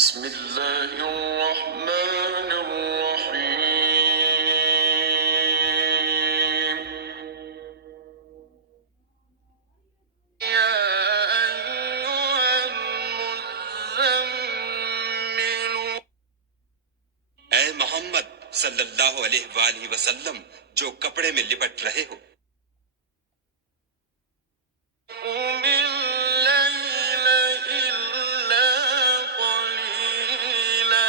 بسم الله الرحمن الرحيم. يا أيها المزمل اے محمد صلی اللہ علیہ وآلہ وسلم جو کپڑے میں لپٹ رہے ہو، قم الليل إلا قليلا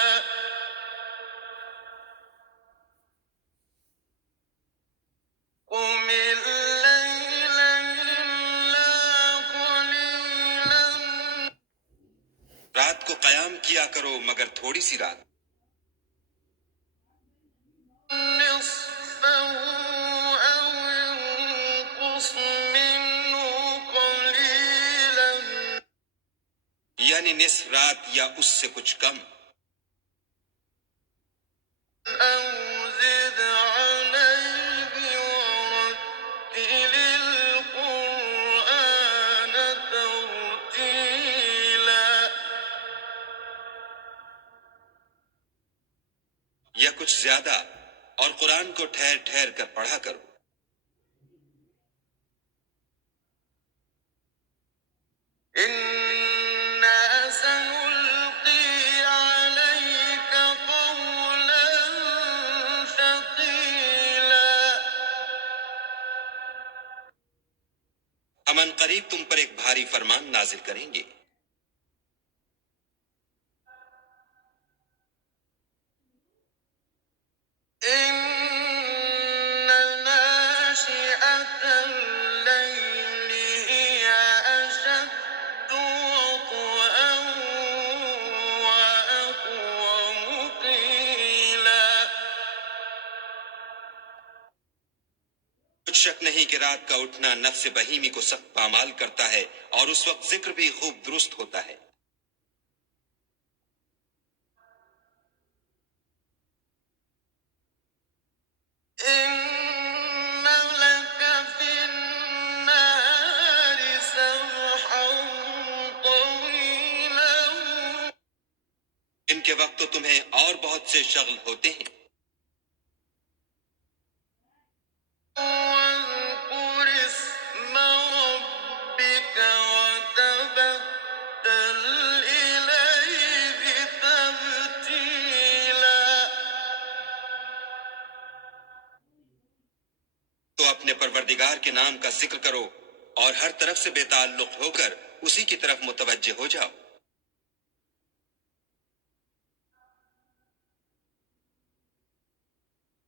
قم الليل إلا قليلا رات کو قیام کیا کرو مگر تھوڑی سی رات، نصفه أو انقص منه قليلا یعنی نصف رات یا اس سے کچھ کم، أو زد عليه ورتل القرآن ترتيلا یا کچھ زیادہ، اور قرآن کو ٹھہر ٹھہر کر پڑھا کرو۔ إنا سنلقي عليك قولا ثقيلا ہم ان قریب تم پر ایک بھاری فرمان نازل کریں گے۔ إن ناشئة الليل هي أشد وطئا وأقوم قيلا کچھ شک نہیں کہ رات کا اٹھنا نفس بہیمی کو سخت پامال کرتا ہے، اور اس وقت ذکر بھی خوب درست ہوتا ہے۔ إن لك في النهار سبحا طويلا ان کے وقت تو تمہیں اور بہت سے شغل ہوتے ہیں، واذكر اسم ربك وتبتل إليه تبتيلا تو اپنے پروردگار کے نام کا ذکر کرو اور ہر طرف سے بے تعلق ہو کر اسی کی طرف متوجہ ہو جاؤ۔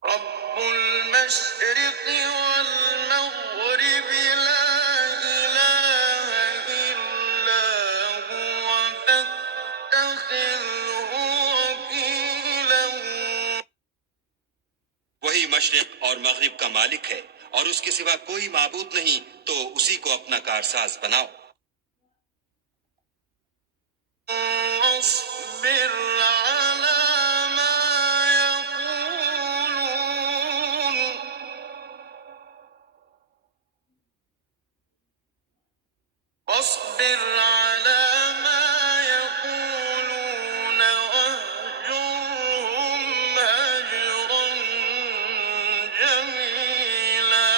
رب المشرق والمغرب لا إله إلا هو فاتخذه وكيلا وہی مشرق اور مغرب کا مالک ہے، اور اس کے سوا کوئی معبود نہیں، تو اسی کو اپنا کارساز بناؤ۔ واصبر على ما يقولون واصبر على ما يقولون واهجرهم هجرا جميلا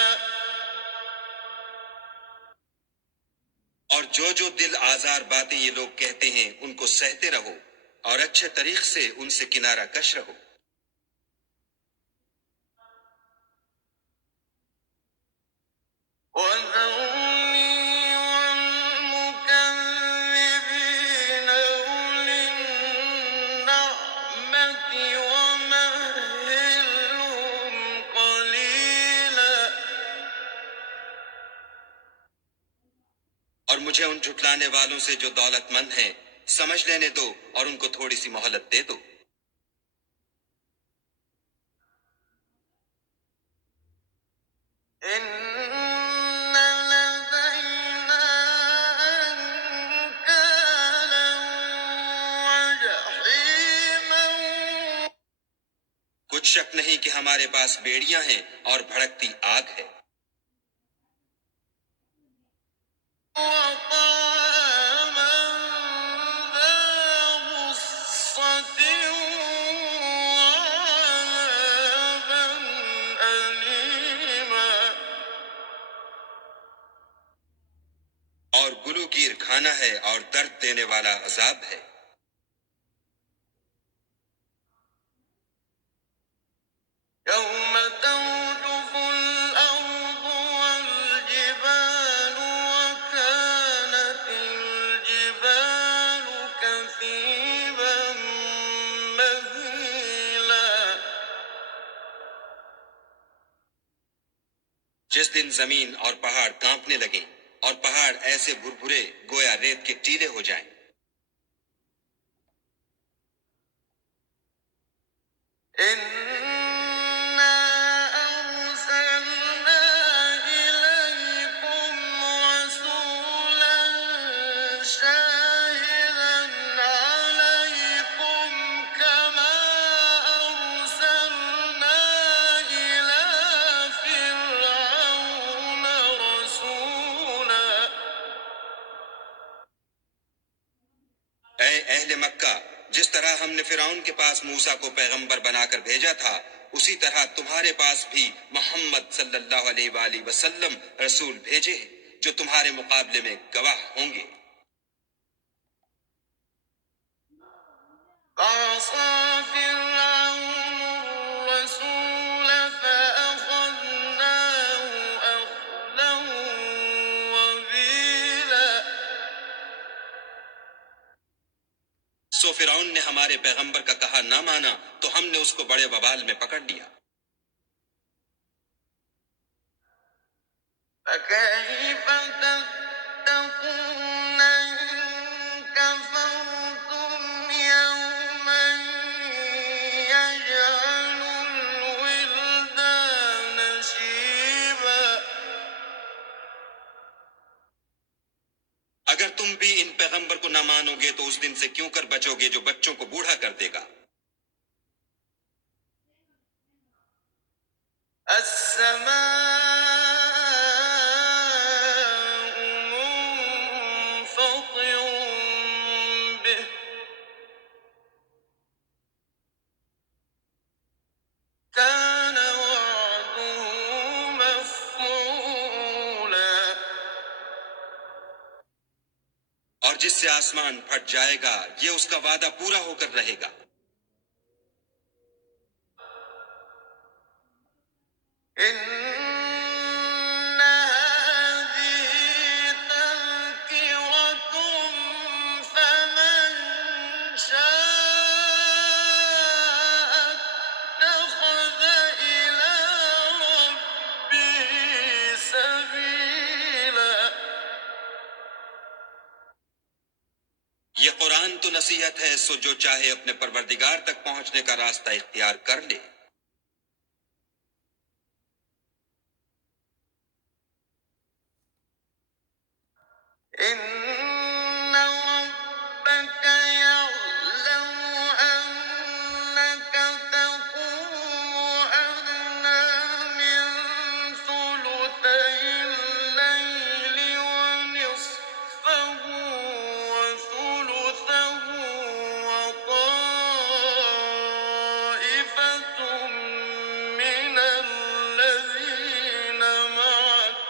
اور جو دل آزار باتیں یہ لوگ کہتے ہیں ان کو سہتے رہو، اور اچھے طریق سے ان سے کنارہ کش رہو۔ وذرني والمكذبين أولي النعمة ومهلهم قليلا اور مجھے ان جھٹلانے والوں سے جو دولت مند ہیں سمجھ لینے دو، اور ان کو تھوڑی سی مہلت دے دو۔ إن لدينا أنكالا وجحيما کچھ شک نہیں کہ ہمارے پاس بیڑیاں ہیں اور بھڑکتی آگ ہے، وطعاما ذا اور گلوگیر کھانا ہے اور درد دینے والا عذاب ہے۔ يوم ترجف الأرض والجبال وكانت الجبال كثيبا مهيلا۔ جس دن زمین اور پہاڑ کانپنے لگیں اور پہاڑ ایسے بھربھرے گویا ریت کے ٹیلے ہو جائیں۔ إِنَّا أَرْسَلْنَا إِلَيْكُمْ رَسُولًا شَاهِدًا عَلَيْكُمْ كَمَا أَرْسَلْنَا إِلَىٰ فِرْعَوْنَ رَسُولًا۔ اے اہل مکہ، جس طرح ہم نے فرعون کے پاس موسیٰ کو پیغمبر بنا کر بھیجا تھا، اسی طرح تمہارے پاس بھی محمد صلی اللہ علیہ وآلہ وسلم رسول بھیجے ہیں جو تمہارے مقابلے میں گواہ ہوں گے۔ فَعَصَىٰ فِرْعَوْنُ الرَّسُولَ فَأَخَذْنَاهُ أَخْذًا وَبِيلًا۔ سو فرعون نے ہمارے پیغمبر کا کہا نہ مانا تو ہم نے اس کو بڑے وبال میں پکڑ لیا۔ فَكَيْفَ تَتَّقُونَ إِن كَفَرْتُمْ يَوْمًا يَجْعَلُ الْوِلْدَانَ شِيبًا۔ اگر تم بھی ان پیغمبر کو نہ مانو گے تو اس دن سے کیوں کر بچو گے جو بچوں کو بوڑھا کر دے گا۔ السَّمَاءُ مُنفَطِرٌ بِهِ، كَانَ وَعْدُهُ مَفْعُولًا۔ اور جس سے آسمان پھٹ جائے گا یہ اس کا وعدہ پورا ہو کر رہے گا۔ إِنَّ هَٰذِهِ تَذْكِرَةٌ فَمَن شَاءَ اتَّخَذَ إِلَىٰ رَبِّهِ سَبِيلًا۔ یہ قرآن تو نصیحت ہے، سو جو چاہے اپنے پروردگار تک پہنچنے کا راستہ اختیار کر لے۔ إِنَّ رَبَّكَ يَعْلَمُ أَنَّكَ تَقُومُ أَدْنَىٰ مِن ثُلُثَيِ اللَّيْلِ وَنِصْفَهُ وَثُلُثَهُ وَطَائِفَةٌ مِّنَ الَّذِينَ مَعَكَ،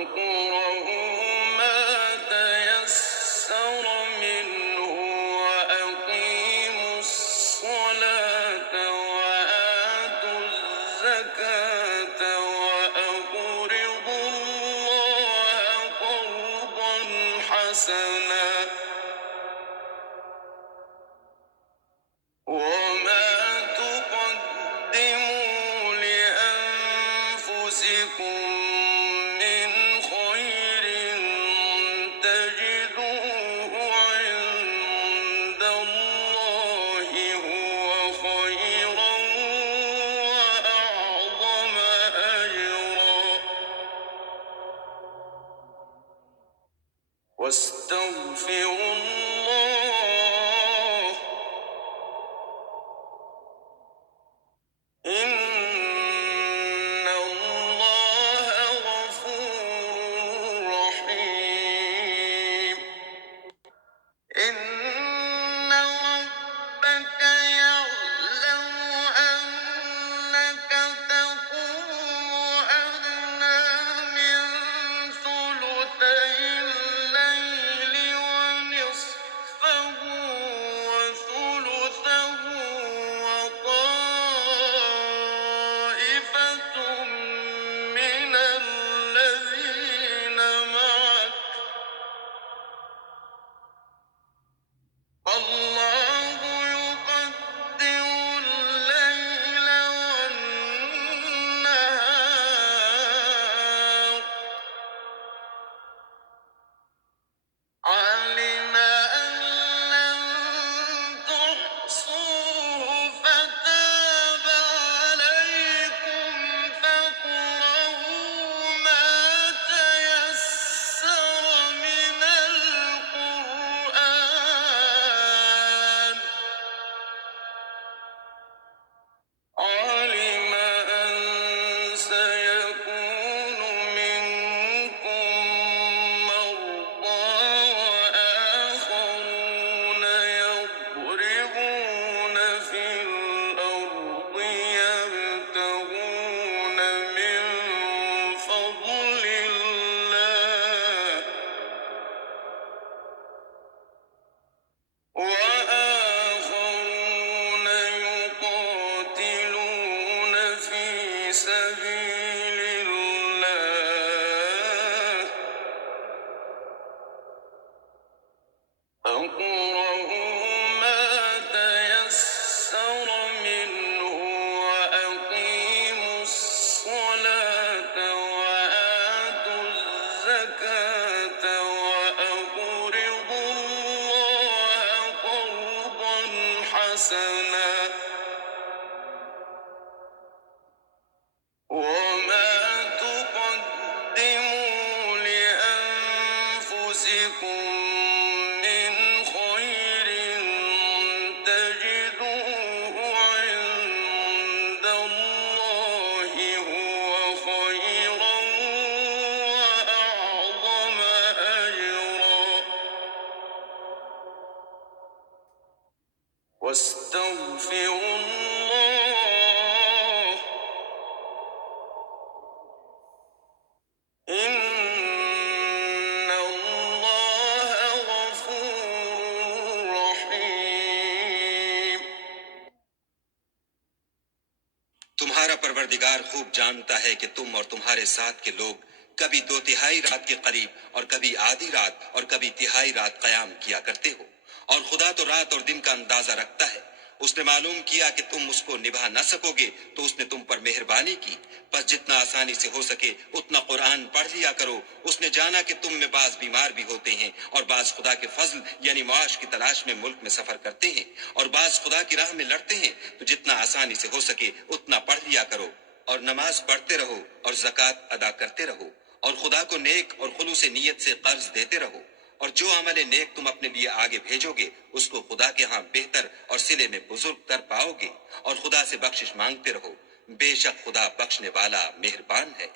فاقرؤوا ما تيسر منه وأقيموا الصلاة وآتوا الزكاة وأقرضوا الله قرضا حسنا وما تقدموا لأنفسكم من خير تجدوه عند الله هو خيرا وأعظم أجرا واستغفروا الله إن الله غفور رحيم إن ربك يعلم أنك تقوم أدنى من ثلثي الليل ونصفه وثلثه وطائفة من الذين معك الله يقدر الليل والنهار علم أن لن تحصوه فتاب عليكم فاقرؤوا ما تيسر من القرآن علم أن سيكون منكم مرضى وآخرون يضربون في الأرض يبتغون من فضل الله وآخرون يقاتلون في سبيل الله فاقرؤوا ما تيسر منه وأقيموا الصلاة وآتوا الزكاة وأقرضوا الله قرضا حسنا وما تقدموا لأنفسكم من خير تجدوه عند الله هو خيرا وأعظم أجرا واستغفروا الله إن الله غفور رحيم تمہارا پروردگار خوب جانتا ہے کہ تم اور تمہارے ساتھ کے لوگ کبھی 2/3 رات کے قریب اور کبھی آدھی رات اور کبھی تہائی رات قیام کیا کرتے ہو، اور خدا تو رات اور دن کا اندازہ رکھتا ہے۔ اس نے معلوم کیا کہ تم اس کو نبھا نہ سکو گے تو اس نے تم پر مہربانی کی، بس جتنا آسانی سے ہو سکے اتنا قرآن پڑھ لیا کرو۔ اس نے جانا کہ تم میں بعض بیمار بھی ہوتے ہیں اور بعض خدا کے فضل یعنی معاش کی تلاش میں ملک میں سفر کرتے ہیں، اور بعض خدا کی راہ میں لڑتے ہیں، تو جتنا آسانی سے ہو سکے اتنا پڑھ لیا کرو، اور نماز پڑھتے رہو اور زکوٰۃ ادا کرتے رہو، اور خدا کو نیک اور خلوص نیت سے قرض دیتے رہو، اور جو عمل نیک تم اپنے لیے آگے بھیجو گے اس کو خدا کے ہاں بہتر اور صلے میں بزرگ تر پاؤ گے، اور خدا سے بخشش مانگتے رہو، بے شک خدا بخشنے والا مہربان ہے۔